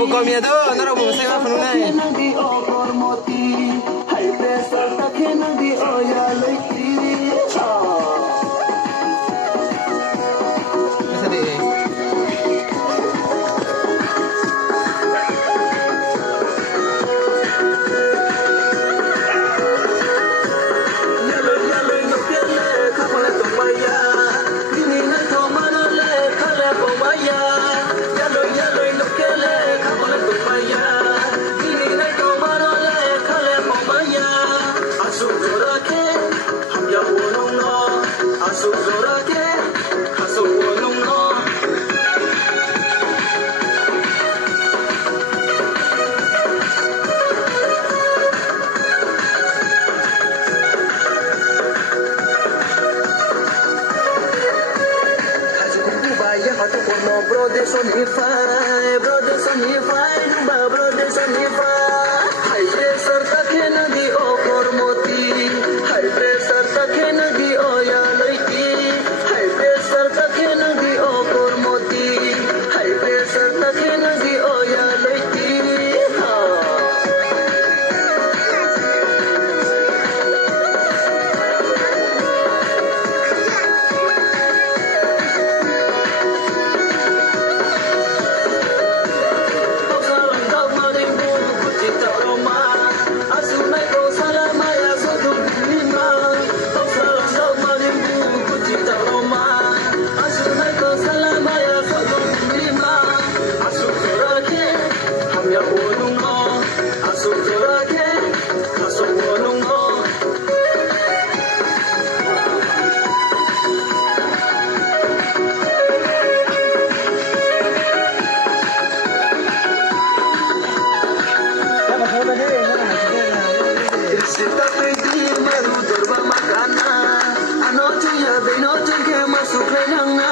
bukomnya tuh, ntar mau saya penuhnya. Bisa deh. Brothers on the fire, brothers on the fire, brothers on the fire. High pressure takhe nadi o kormoti, high pressure takhe nadi o yalaiti, high pressure takhe nadi o kormoti, high pressure takhe nadi o yalaiti. Kita pergi merudor bermakana, anoche ya de noche que masuk renang.